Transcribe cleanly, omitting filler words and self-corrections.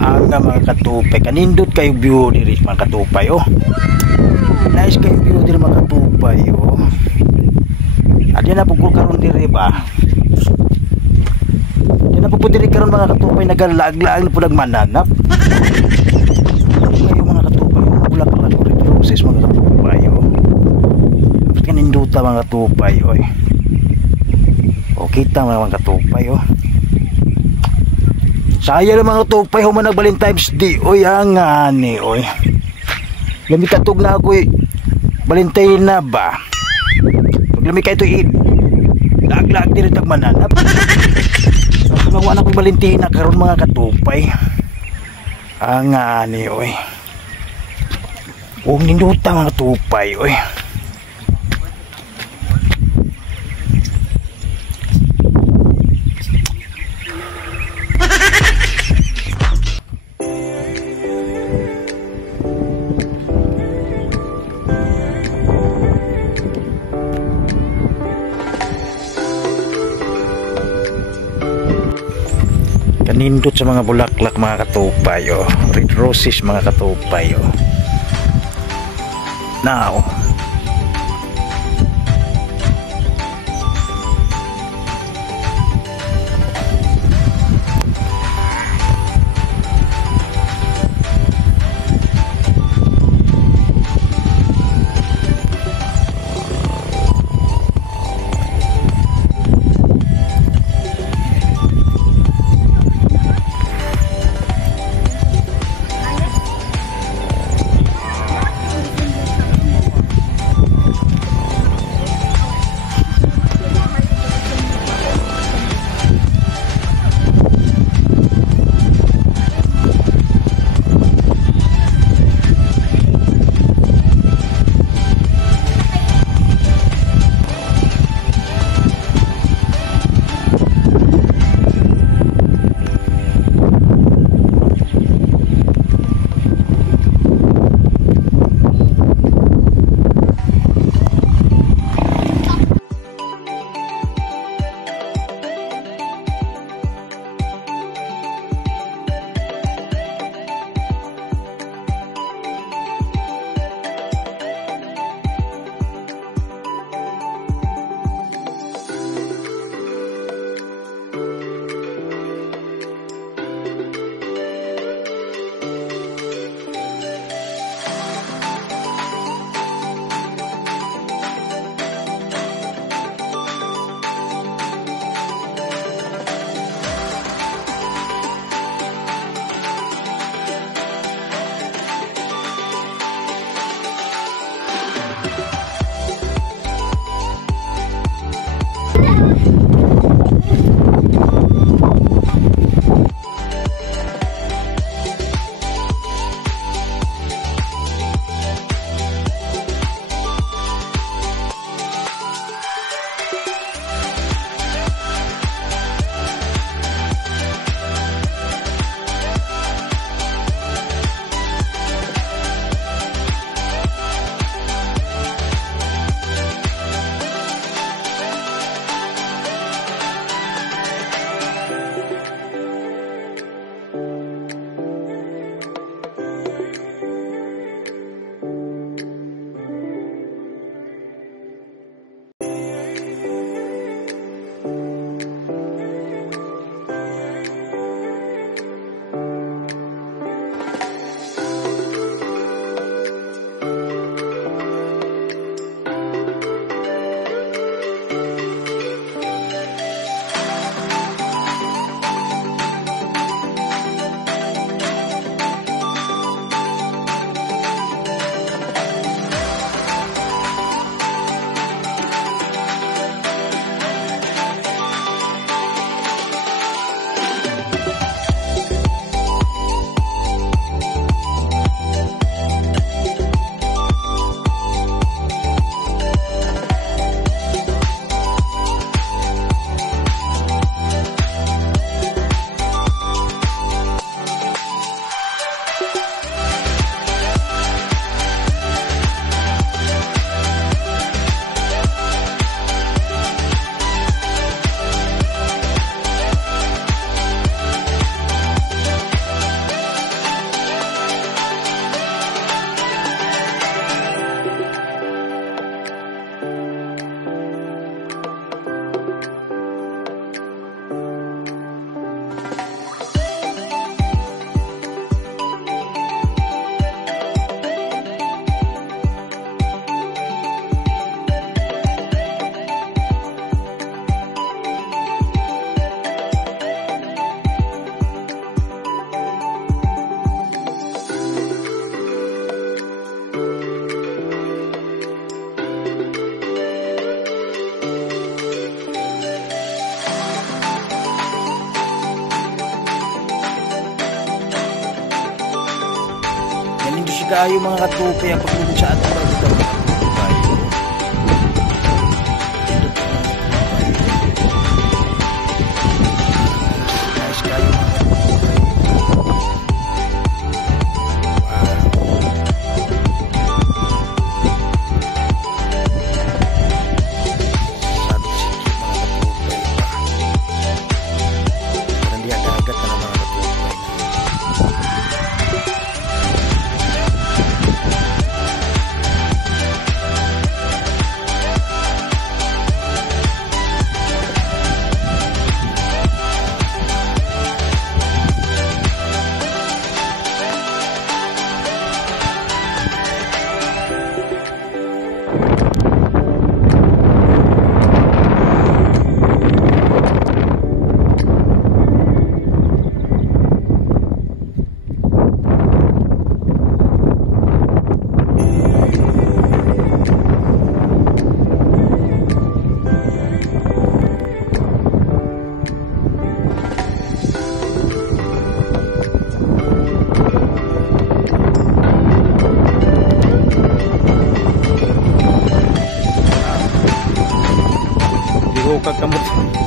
Aga mga katupay, kanindot kayo view diri mga katupay oh. Nice kayo view diri mga katupay oh. Adi na pugol karon diri ba? Di na pugol diri karon mga katupay, nagalaag-laag na po nagmananap. Kayo mga katupay, bulak-bulak proses mga katupay oh. Tapos kaninduta mga katupay oh. O kita mga katupay oh. Saya lang mga katupay human nag Valentine's Day oy, ang ani oy. Lami katug na ako Valentine na ba? Pag lami ka ito lag-lag din ito mananap. Sumawa na ko Valentina karon mga katupay. Ang ani oy. Huwag ninduta mga katupay oy. Kanindot sa mga bulaklak mga katupay oh. Red roses mga katupay oh. Now kaayo mga katupay ang paglulog sa ating mga katupay. Nice kayo mga katupay. Kagkamot